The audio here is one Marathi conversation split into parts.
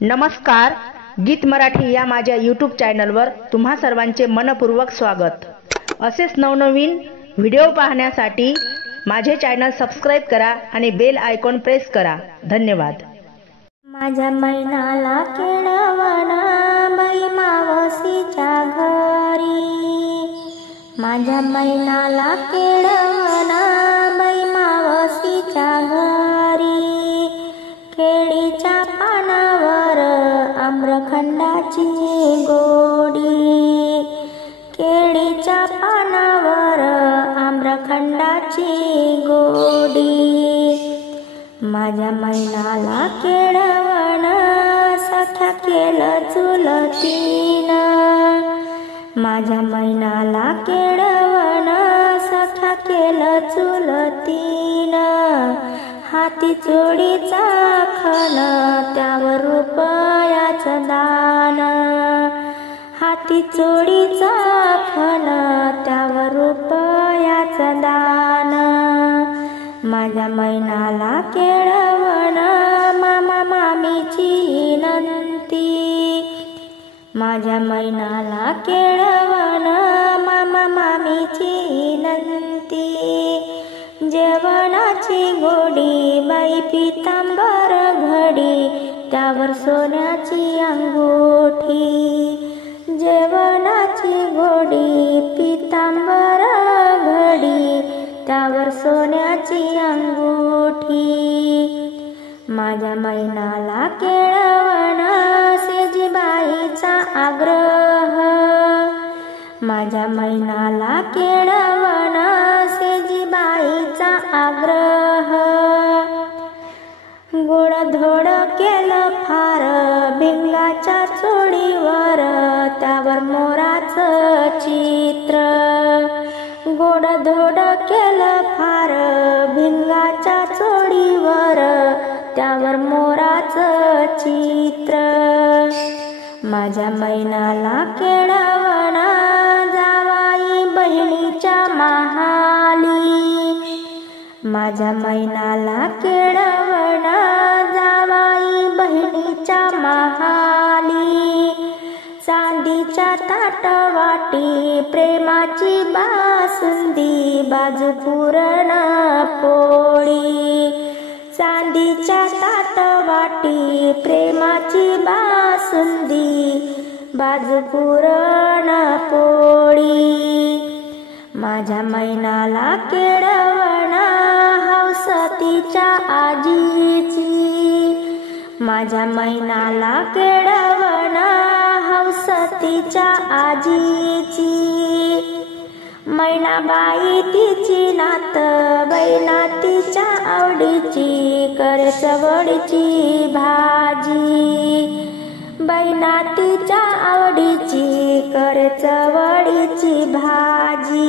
नमस्कार, गीत मराठी या माझ्या यूट्यूब चॅनलवर तुम्हा सर्वांचे मनपूर्वक स्वागत। असेच नवनवीन व्हिडिओ पाहण्यासाठी माझे चॅनल सबस्क्राइब करा आणि बेल आयकॉन प्रेस करा। धन्यवाद। माझ्या मैनाला केळवणा बाई मावशीच्या घरी, माझ्या मैनाला केळवणा बाई मावशीच्या घरी, केळीच्या पानावर आम्रखंडाची गोडी, केळीच्या पानावर आम्रखंडाची गोडी, माझ्या मैनाला केळवण सख्या केलं चुलतीन, माझ्या मैनाला केळवण सख्या केलं चुलतीन, हाती चोळीचा खण त्यावर रुपयाचं दान, हाती चोळीचा खण त्यावर रुपयाचं दान, माझ्या मैनाला केळवण मामा मामीची विनंती, माझ्या मैनाला केळवण मामा मामीची विनंती, जेवणाची गोडी बाई पितांबर घडी त्यावर सोन्याची अंगूठी, जेवणाची गोडी पितांबर घडी त्यावर सोन्याची अंगूठी, माझ्या मैनाला केळवण सेजीबाईचा आग्रह, माझ्या मैनाला केळवण सेजीबाईचा आग्रह, गोडधोड केलं फार भिंगाच्या चोळीवर त्यावर मोराचं चित्र, गोडधोड केलं फार भिंगाच्या चोळीवर त्यावर मोराचं चित्र, माझ्या मैनाला केळवण जावाई बहिणीच्या महाली, माझ्या मैनाला केळवण जावाई बहिणीच्या महाली, चांदीच्या ताटवाटी प्रेमाची बासुंदी बाजू पुरण पोळी, चांदीच्या ताटवाटी प्रेमाची बासुंदी बाजू पुरण पोळी, माझ्या मैनाला केळवण हौस तिच्या आजीची, माझ्या मैनाला केळवण हौस तिच्या आजीची, मैनाबाई तिची नात बैना तिच्या आवडीची करे चवळीची भाजी, बैना तिच्या आवडीची करे चवळीची भाजी,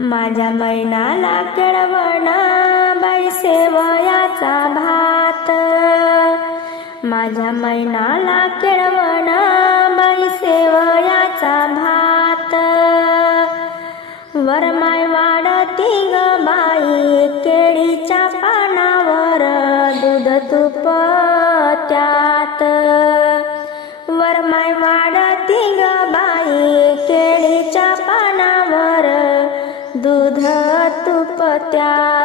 माझ्या मैनाला केळवण बाई शेवयाचा भात, माझ्या मैनाला केळवण बाई शेवयाचा भात, वरमाय वाढती ग बाई केळीच्या पानावर दूध तूप त्यात, वरमाय वाढती ग बाई केळीच्या पानावर दूध तूप त्यात,